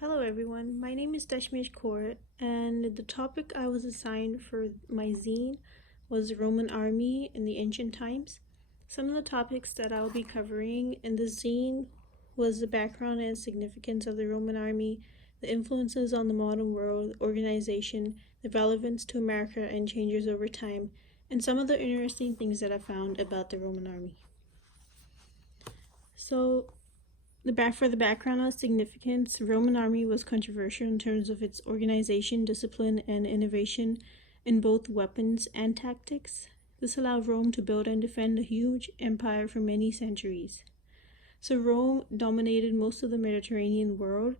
Hello everyone, my name is Dashmish Kaur, and the topic I was assigned for my zine was the Roman army in the ancient times. Some of the topics that I'll be covering in the zine was the background and significance of the Roman army, the influences on the modern world, organization, the relevance to America and changes over time, and some of the interesting things that I found about the Roman army. So, for the background of significance, the Roman army was controversial in terms of its organization, discipline, and innovation in both weapons and tactics. This allowed Rome to build and defend a huge empire for many centuries. So Rome dominated most of the Mediterranean world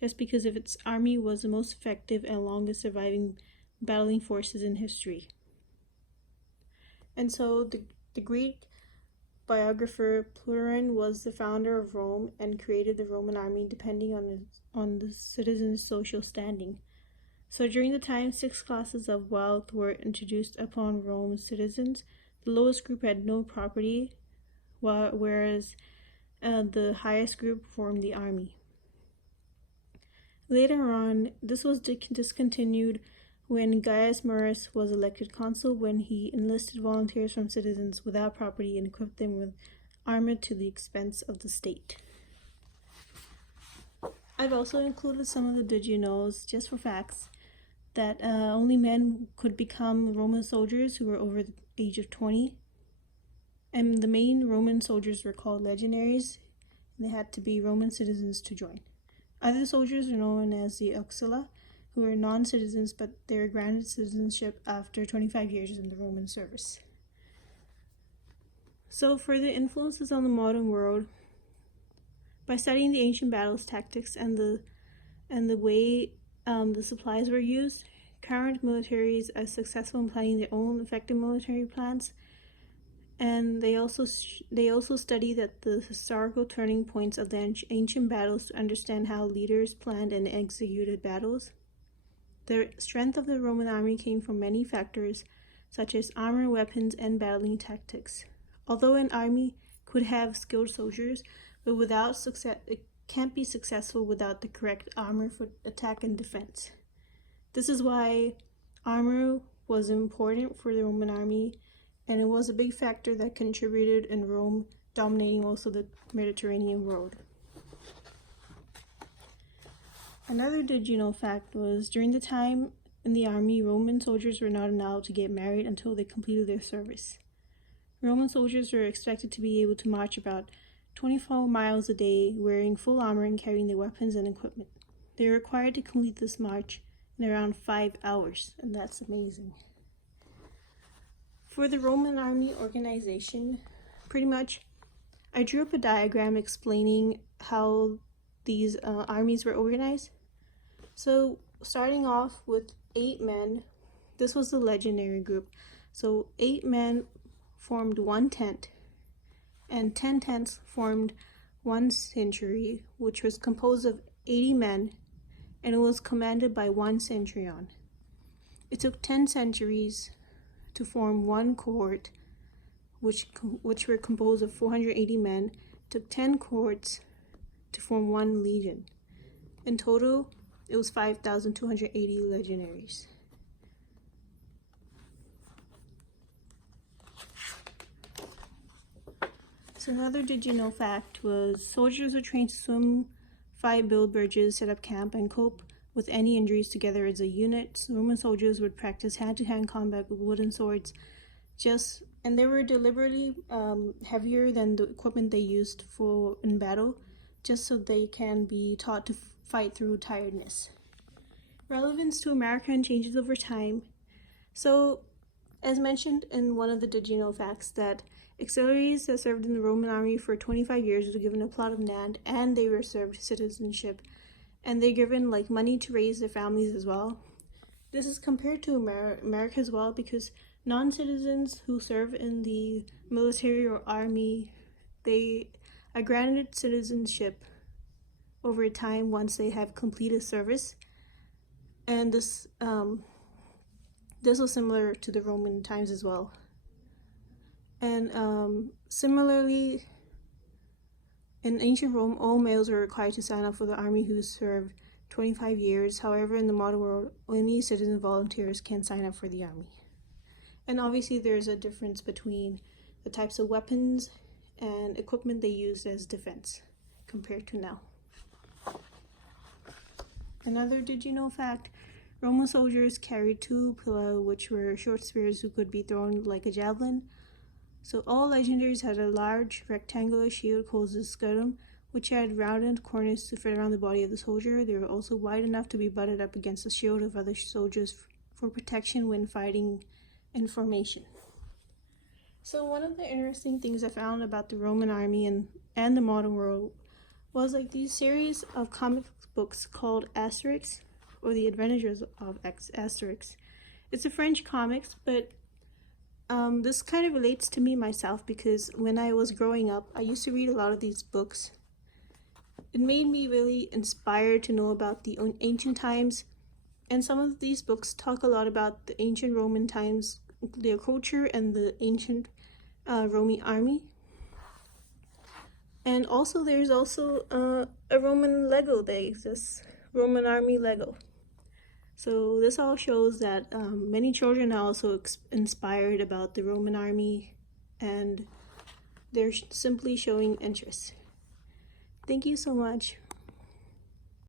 just because of its army was the most effective and longest surviving battling forces in history. And so the Greek biographer Plutarch was the founder of Rome and created the Roman army depending on the citizens' social standing. So during the time, 6 classes of wealth were introduced upon Rome's citizens. The lowest group had no property, whereas the highest group formed the army. Later on, this was discontinued when Gaius Murus was elected consul, when he enlisted volunteers from citizens without property and equipped them with armor to the expense of the state. I've also included some of the did you knows, just for facts, that only men could become Roman soldiers who were over the age of 20. And the main Roman soldiers were called legionaries, and they had to be Roman citizens to join. Other soldiers are known as the auxilia, who were non-citizens, but they were granted citizenship after 25 years in the Roman service. So for the influences on the modern world, by studying the ancient battles tactics and the way the supplies were used, current militaries are successful in planning their own effective military plans. And they also study that the historical turning points of the ancient battles to understand how leaders planned and executed battles. The strength of the Roman army came from many factors, such as armor, weapons, and battling tactics. Although an army could have skilled soldiers, but without success, it can't be successful without the correct armor for attack and defense. This is why armor was important for the Roman army, and it was a big factor that contributed in Rome dominating most of the Mediterranean world. Another did you know fact was during the time in the army, Roman soldiers were not allowed to get married until they completed their service. Roman soldiers were expected to be able to march about 24 miles a day, wearing full armor and carrying their weapons and equipment. They were required to complete this march in around 5 hours, and that's amazing. For the Roman army organization, pretty much, I drew up a diagram explaining how these armies were organized. So starting off with 8 men, this was the legionary group. So 8 men formed one tent, and 10 tents formed one century, which was composed of 80 men, and it was commanded by one centurion. It took 10 centuries to form one cohort, which were composed of 480 men. It took 10 cohorts to form one legion. In total, it was 5,280 legionaries. So another did you know fact was soldiers were trained to swim, fight, build bridges, set up camp, and cope with any injuries together as a unit. So Roman soldiers would practice hand-to-hand combat with wooden swords, and they were deliberately heavier than the equipment they used in battle, just so they can be taught to fight through tiredness. Relevance to America and changes over time. So, as mentioned in one of the did you know facts, that auxiliaries that served in the Roman army for 25 years were given a plot of land, and they were served citizenship, and they're given money to raise their families as well. This is compared to America as well, because non-citizens who serve in the military or army, they are granted citizenship over time once they have completed service. And this was similar to the Roman times as well. And similarly, in ancient Rome, all males were required to sign up for the army who served 25 years. However, in the modern world, only citizen volunteers can sign up for the army. And obviously there's a difference between the types of weapons and equipment they used as defense compared to now. Another did you know fact, Roman soldiers carried two pilla, which were short spears who could be thrown like a javelin. So all legendaries had a large rectangular shield called the scutum, which had rounded corners to fit around the body of the soldier. They were also wide enough to be butted up against the shield of other soldiers for protection when fighting in formation. So one of the interesting things I found about the Roman army and the modern world was like these series of comic books called Asterix, or the Adventures of Asterix. It's a French comics, but this kind of relates to me myself because when I was growing up, I used to read a lot of these books. It made me really inspired to know about the ancient times, and some of these books talk a lot about the ancient Roman times, their culture, and the ancient Roman army. And also there's also a Roman Lego that exists, Roman army Lego. So this all shows that many children are also inspired about the Roman army, and they're simply showing interest. Thank you so much.